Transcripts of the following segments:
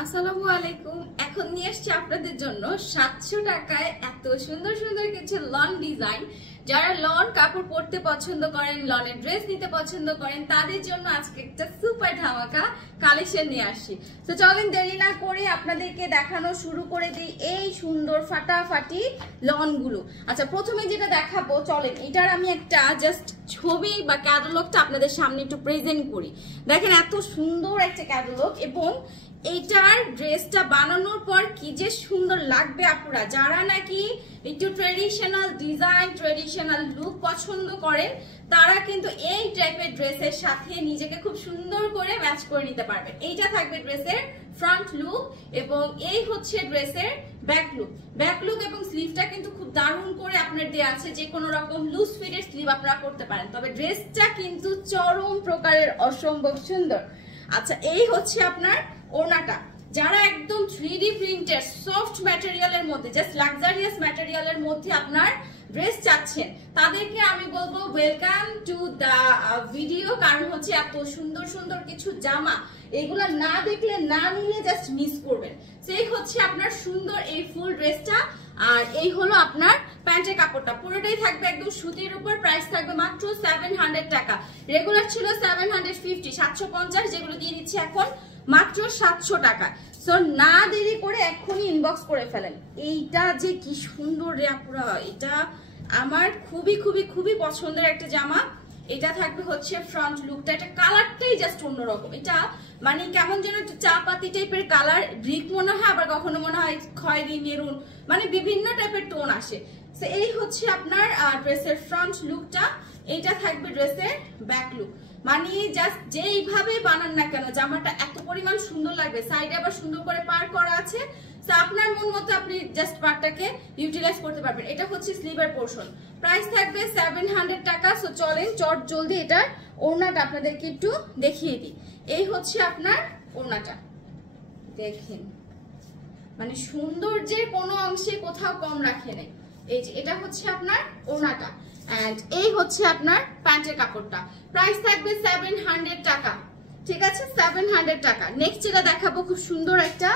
আসসালামু আলাইকুম। এখন নিয়ে এসেছি আপনাদের জন্য 700 টাকায় এত সুন্দর সুন্দর কিছু লন ডিজাইন। যারা লন কাপড় পরতে পছন্দ করেন, লনের ড্রেস নিতে পছন্দ করেন, তাদের জন্য আজকে একটা সুপার ধামাকা কালেকশন নিয়ে আসছি। তো চলেন দেরি না করে আপনাদেরকে দেখানো শুরু করে দিই এই সুন্দর ফাটাফাটি লনগুলো। আচ্ছা, প্রথমে যেটা দেখাবো, চলেন এটার আমি একটা জাস্ট ছবি বা ক্যাটালগটা আপনাদের সামনে একটু প্রেজেন্ট করি। দেখেন এত সুন্দর একটা ক্যাটালগ, এবং এইটার ড্রেসটা বানানোর পর কি যে সুন্দর লাগবে। আপনারা যারা নাকি একটু ট্রেডিশনাল ডিজাইন, ট্রেডিশনাল লুক পছন্দ করেন, তারা কিন্তু এই টাইপের ড্রেসের সাথে নিজেকে খুব সুন্দর করে ম্যাচ করে নিতে পারবেন। এইটা থাকবে ড্রেসের ফ্রন্ট লুক, এবং এই হচ্ছে ড্রেসের ব্যাক লুক। ব্যাক লুক এবং স্লিভটা কিন্তু খুব দারুণ করে আপনার দেয়া আছে, যে কোনো রকম লুজ ফিটের স্লিভ আপনারা করতে পারেন। তবে ড্রেসটা কিন্তু চরম প্রকারের অসম্ভব সুন্দর। আচ্ছা, এই হচ্ছে আপনার ওড়নাটা। যারা একদম 3D প্রিন্টেড সফট ম্যাটেরিয়ালের মধ্যে, জাস্ট লাক্সারিয়াস ম্যাটেরিয়ালের মধ্যে আপনার ড্রেস চাচ্ছেন, তাদেরকে আমি বলবো ওয়েলকাম টু দা ভিডিও। কারণ হচ্ছে এত সুন্দর সুন্দর কিছু জামা, এগুলো না দেখলে, না নিলে জাস্ট মিস করবেন। সেই হচ্ছে আপনার সুন্দর এই ফুল ড্রেসটা। আর এই হলো আপনার প্যান্টের কাপড়টা, পুরোটাই থাকবে একদম সুতির উপর। প্রাইস থাকবে মাত্র 700 টাকা। রেগুলার ছিল 750, 750, যেগুলো দিয়ে দিচ্ছি এখন মাত্র 700 টাকা। সো না দেরি করে এক্ষুনি ইনবক্স করে ফেলেন। এইটা যে কি সুন্দর রে আপুরা, এটা আমার খুবই খুবই খুবই পছন্দের একটা জামা। এটা থাকবে হচ্ছে ফ্রন্ট লুকটা, এটা কালারটাই জাস্ট অন্যরকম। এটা মানে কেমন যেন একটু চা পাতি টাইপের কালার, ব্রিক মনে হয়, আবার কখনো মনে হয় খয়েরি, মেরুন, মানে বিভিন্ন টাইপের টোন আসে। তো এই হচ্ছে আপনার ড্রেসের ফ্রন্ট লুকটা। এইটা থাকবে ড্রেসের ব্যাক লুক। মানে জাস্ট যেইভাবে বানান না কেন, জামাটা এত পরিমাণ সুন্দর লাগবে। সাইডে আবার সুন্দর করে পার করা আছে, তো আপনার মন মতো আপনি জাস্ট পার্টটাকে ইউটিলাইজ করতে পারবেন। এটা হচ্ছে স্লিভের পোরশন। প্রাইস থাকবে 700 টাকা। সো চলেন চট জলদি এটার ওড়নাটা আপনাদেরকে একটু দেখিয়ে দিই। এই হচ্ছে আপনার ওড়নাটা, দেখেন মানে সৌন্দর্যের কোনো অংশে কোথাও কম রাখে নাই। এই যে এটা হচ্ছে আপনার ওড়নাটা, এন্ড এই হচ্ছে আপনার প্যান্টের কাপড়টা। প্রাইস থাকবে 700 টাকা। ঠিক আছে, 700 টাকা। নেক্সট যেটা দেখাবো, খুব সুন্দর একটা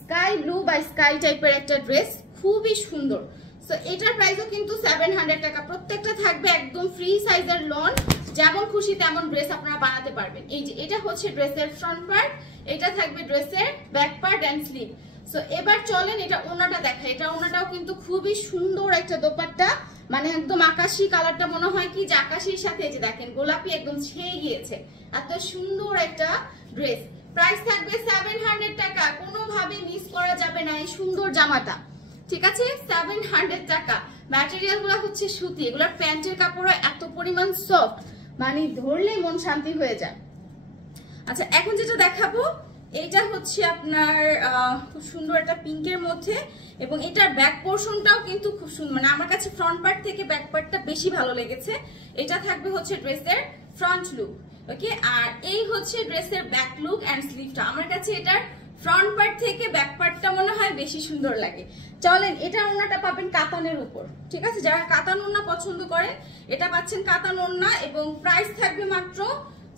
স্কাই ব্লু বা স্কাই টাইপের একটা ড্রেস, খুবই সুন্দর। সো এটার প্রাইসও কিন্তু 700 টাকা। প্রত্যেকটা থাকবে একদম ফ্রি সাইজের লন, যেমন খুশি তেমন ড্রেস আপনারা বানাতে পারবেন। এই যে এটা হচ্ছে ড্রেসের ফ্রন্ট পার্ট, এটা থাকবে ড্রেসের back part and sleeve. So এবার চলেন এটা ওড়নাটা দেখাই। এটা ওড়নাটাও কিন্তু খুবই সুন্দর একটা দোপাট্টা, মানে একদম আকাশি কালারটা, মনে হয় কি যে আকাশির সাথে যে দেখেন গোলাপি একদম ছেয়ে গিয়েছে। এত সুন্দর একটা ড্রেস। প্রাইস থাকবে 700 টাকা। কোনোভাবে মিস করা যাবে না এই সুন্দর জামাটা। ঠিক আছে, 700 টাকা। ম্যাটেরিয়াল গুলো হচ্ছে সুতি, এগুলোর প্যান্টের কাপড় এত পরিমাণ সফট, মানে ধরলে মন শান্তি হয়ে যায়। আচ্ছা, এখন যেটা দেখাবো, এইটা হচ্ছে আপনার খুব সুন্দর একটা পিঙ্কের মধ্যে, এবং এটার ব্যাক পোর্শনটাও কিন্তু খুব সুন্দর। মানে আমার কাছে ফ্রন্ট পার্ট থেকে ব্যাক পার্টটা বেশি ভালো লেগেছে। এটা থাকবে হচ্ছে ড্রেসের ফ্রন্ট লুক, ওকে। আর এই হচ্ছে ড্রেসের ব্যাক লুক এন্ড স্লিভটা। আমার কাছে এটার ফ্রন্ট পার্ট থেকে ব্যাক পার্টটা মনে হয় বেশি সুন্দর লাগে। চলেন এটা ওড়নাটা পাবেন কাতানের উপর। ঠিক আছে, যারা কাতান ওড়না পছন্দ করেন, এটা পাচ্ছেন কাতান ওড়না, এবং প্রাইস থাকবে মাত্র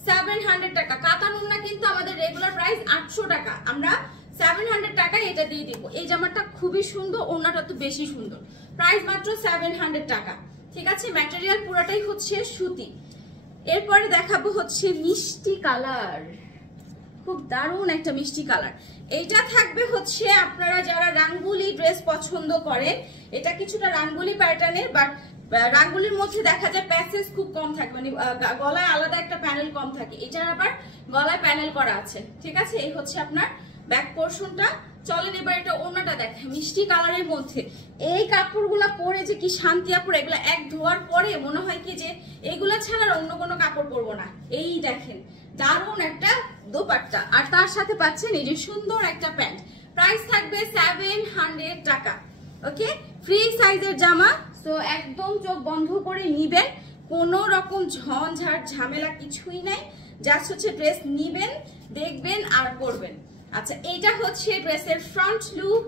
700 টাকা। কাতান ওড়না কিন্তু আমাদের রেগুলার প্রাইস 800 টাকা, আমরা 700 টাকায় এটা দিয়ে দিব। এই জামাটা খুবই সুন্দর, ওড়নাটা তো বেশি সুন্দর। প্রাইস মাত্র 700 টাকা। ঠিক আছে, ম্যাটেরিয়াল পুরোটাই হচ্ছে সুতি। এরপরে দেখাবো হচ্ছে মিষ্টি কালার, খুব দারুণ একটা মিষ্টি কালার। এইটা থাকবে হচ্ছে আপনারা যারা রাঙ্গুলি ড্রেস পছন্দ করেন, এটা কিছুটা রাঙ্গুলি প্যাটার্নের, বাট রাঙ্গুলির মধ্যে দেখা যায় প্যাসেজ খুব কম থাকে, মানে গলায় আলাদা একটা প্যানেল কম থাকে। এটার আবার গলায় প্যানেল করা আছে। ঠিক আছে, এই হচ্ছে আপনার ব্যাক পোর্শনটা। চলেন এবার এটা ওড়নাটা দেখেন, মিষ্টি কালারের মধ্যে। এই কাপড়গুলা পরে যে কি শান্তি আপুর, এগুলা এক ধোয়ার পরে মনে হয় কি যে এগুলা ছাড়া অন্য কোনো কাপড় পরবো না। এই দেখেন দারুণ একটা দোপাট্টা, আর তার সাথে পাচ্ছেন এই যে সুন্দর একটা প্যান্ট। প্রাইস থাকবে 700 টাকা। ওকে, ফ্রি সাইজের জামা। তো একদম চোখ বন্ধ করে নিবেন, কোনো রকম ঝঞ্ঝাট ঝামেলা কিছুই নাই। জাস্ট হচ্ছে ড্রেস নিবেন, দেখবেন আর পরবেন। আচ্ছা, এইটা হচ্ছে ড্রেসের ফ্রন্ট লুক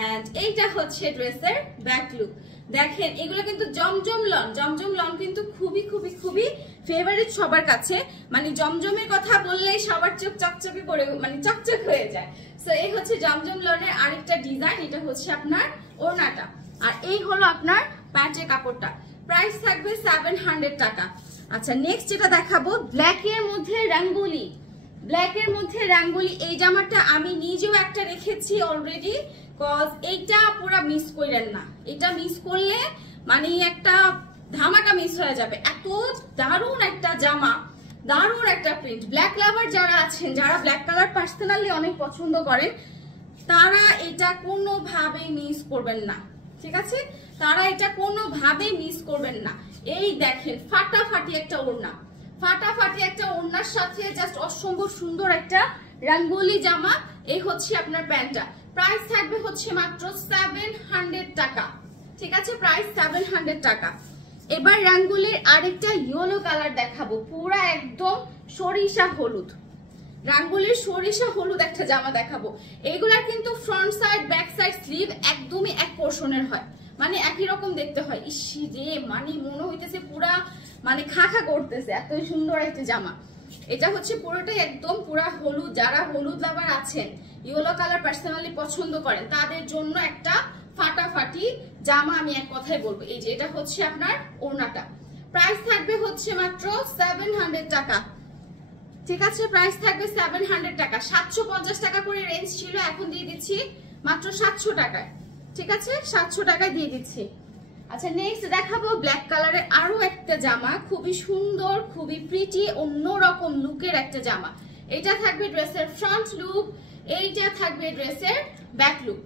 এন্ড এইটা হচ্ছে ড্রেসের ব্যাক লুক। দেখেন এগুলো কিন্তু জমজম লন কিন্তু খুবই খুবই খুবই ফেভারিট সবার কাছে। মানে জমজমের কথা বললেই সবার চোখ চকচকে করে মানে চকচক হয়ে যায়। সো এই হচ্ছে জমজম লনের আরেকটা ডিজাইন। এটা হচ্ছে আপনার ওড়নাটা, আর এই হলো আপনার প্যান্টের কাপড়টা। প্রাইস থাকবে 700 টাকা। আচ্ছা, নেক্সট যেটা দেখাবো ব্ল্যাকের মধ্যে রাঙ্গুলি। ব্ল্যাকের মধ্যে রাঙ্গুলি এই জামাটা আমি নিজেও একটা রেখেছি অলরেডি, কজ এইটা পুরো মিস করেন না। এটা মিস করলে মানে একটা ধামাকা মিস হয়ে যাবে। এত দারুণ একটা জামা, দারুণ একটা প্রিন্ট। ব্ল্যাক লাভার যারা আছেন, যারা ব্ল্যাক কালার পার্সোনালি অনেক পছন্দ করেন, তারা এটা কোনোভাবেই মিস করবেন না। ঠিক আছে, তারা এটা কোনোভাবেই মিস করবেন না। এই দেখেন ফাটাফাটি একটা ওড়না, ফাটাফাটি একটা ওড়নার সাথে জাস্ট অসম্ভব সুন্দর একটা রাঙ্গুলি জামা। এই হচ্ছে আপনার প্যান্টটা। প্রাইস থাকবে হচ্ছে মাত্র 700 টাকা। ঠিক আছে, প্রাইস 700 টাকা। এবার রাঙ্গুলির আরেকটা ইয়েলো কালার দেখাবো, পুরা একদম সরিষা হলুদ। রাঙ্গুলির সরিষা হলুদ একটা জামা দেখাবো। এইগুলা কিন্তু front side back side sleeve একদমই এক পোর্শনের হয়, মানে একই রকম দেখতে হয়। ইসি রে, মানে মনে হইতেছে পুরা মানে খা করতেছে, এত সুন্দর একটা জামা। এটা হচ্ছে পুরোটাই একদম পুরা হলুদ। যারা হলুদ লাভার আছেন, ইয়েলো কালার পার্সোনালি পছন্দ করেন, তাদের জন্য একটা ফাটাফাটি জামা আমি এক কথায় বলবো। এই যে এটা হচ্ছে আপনার ওড়নাটা। প্রাইস থাকবে হচ্ছে মাত্র 700 টাকা। ঠিক আছে, প্রাইস থাকবে 700 টাকা। 750 টাকা করে রেঞ্জ ছিল, এখন দিয়ে দিচ্ছি মাত্র 700 টাকায়। ঠিক আছে, 700 টাকায় দিয়ে দিচ্ছি। আচ্ছা, নেক্সট দেখাবো ব্ল্যাক কালারের আরো একটা জামা, খুবই সুন্দর, খুবই প্রিটি, অন্যরকম লুকের একটা জামা। এটা থাকবে ড্রেসের ফ্রন্ট লুক, এইটা থাকবে ড্রেসের ব্যাক লুক।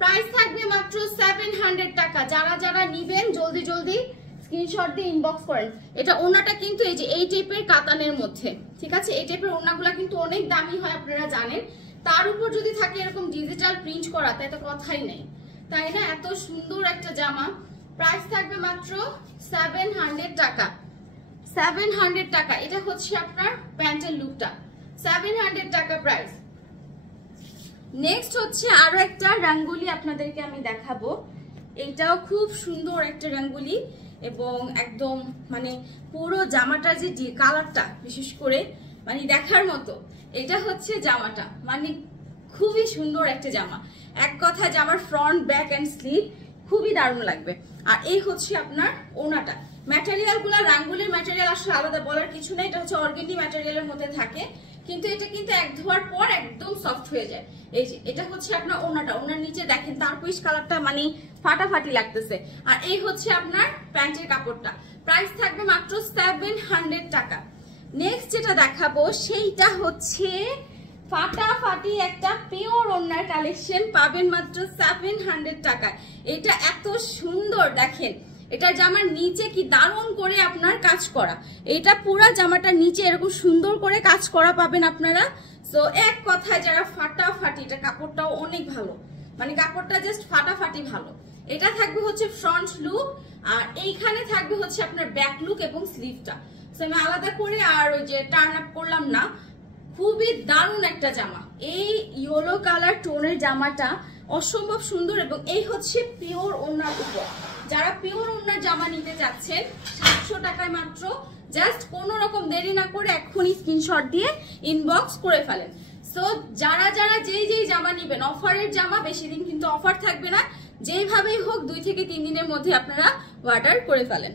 প্রাইস থাকবে মাত্র 700 টাকা। যারা যারা নিবেন জলদি জলদি স্ক্রিনশট দিয়ে ইনবক্স করেন। এটা ওড়নাটা কিন্তু এই যে এই টাইপের কাতানের মধ্যে। ঠিক আছে, এই টাইপের ওড়নাগুলো কিন্তু অনেক দামি হয়, আপনারা জানেন। তার উপর যদি থাকে এরকম ডিজিটাল প্রিন্ট করা, তাই তো কথাই নেই, তাই না? এত সুন্দর একটা জামা। প্রাইস থাকবে মাত্র 700 টাকা। 700 টাকা। এটা হচ্ছে আপনার প্যান্টের লুকটা, 700 টাকা প্রাইস। নেক্সট হচ্ছে আরো একটা রাঙ্গুলি আপনাদেরকে আমি দেখাবো। এটাও খুব সুন্দর একটা রাঙ্গুলি, এবং একদম মানে পুরো জামাটার যে কালারটা বিশেষ করে মানে দেখার মতো। এটা হচ্ছে জামাটা, মানে খুবই সুন্দর একটা জামা। এক কথায় জামার ফ্রন্ট ব্যাক এন্ড স্লিভ খুবই দারুণ লাগবে। আর এই হচ্ছে আপনার ওড়নাটা। ম্যাটেরিয়াল গুলা, রাঙ্গুলির ম্যাটেরিয়াল আসলে আলাদা বলার কিছু নেই, এটা হচ্ছে অর্গেন্ডি ম্যাটেরিয়ালের মধ্যে থাকে, কিন্তু এটা কিন্তু এক ধোয়ার পর একদম সফট হয়ে যায়। এই যে এটা হচ্ছে আপনার ওড়নাটা, ওড়নার নিচে দেখেন টারকুইশ কালারটা মানে ফাটাফাটি লাগতেছে। আর এই হচ্ছে আপনার প্যান্টের কাপড়টা। প্রাইস থাকবে মাত্র 700 টাকা। নেক্সট যেটা দেখাবো সেইটা হচ্ছে ফাটাফাটি একটা পিওর ওড়নার কালেকশন, পাবেন মাত্র 700 টাকায়। এটা এত সুন্দর, দেখেন এটা জামার নিচে কি দারুণ করে আপনার কাজ করা। এটা পুরো জামাটার নিচে এরকম সুন্দর করে কাজ করা পাবেন আপনারা। সো এক কথায় যারা ফাটাফাটি, এটা কাপড়টাও অনেক ভালো, মানে কাপড়টা জাস্ট ফাটাফাটি ভালো। এটা থাকবে হচ্ছে ফ্রন্ট লুক, আর এইখানে থাকবে হচ্ছে আপনার ব্যাক লুক এবং স্লিভটা। সো আমি আলাদা করে আর ওই যে টার্ন আপ করলাম না। খুবই দারুণ একটা জামা। এই ইয়েলো কালার টোনের জামাটা অসম্ভব সুন্দর, এবং এই হচ্ছে পিওর ওড়নার উপর। যারা পিওর ওড়নার জামা নিতে চাচ্ছেন 700 টাকায় মাত্র। জাস্ট কোনো রকম দেরি না করে এখনই স্ক্রিনশট দিয়ে ইনবক্স করে ফেলেন। সো যারা যারা যেই জামা নিবেন, অফারের জামা, বেশি দিন কিন্তু অফার থাকবে না, যেভাবেই হোক 2 থেকে 3 দিনের মধ্যে আপনারা অর্ডার করে ফেলেন।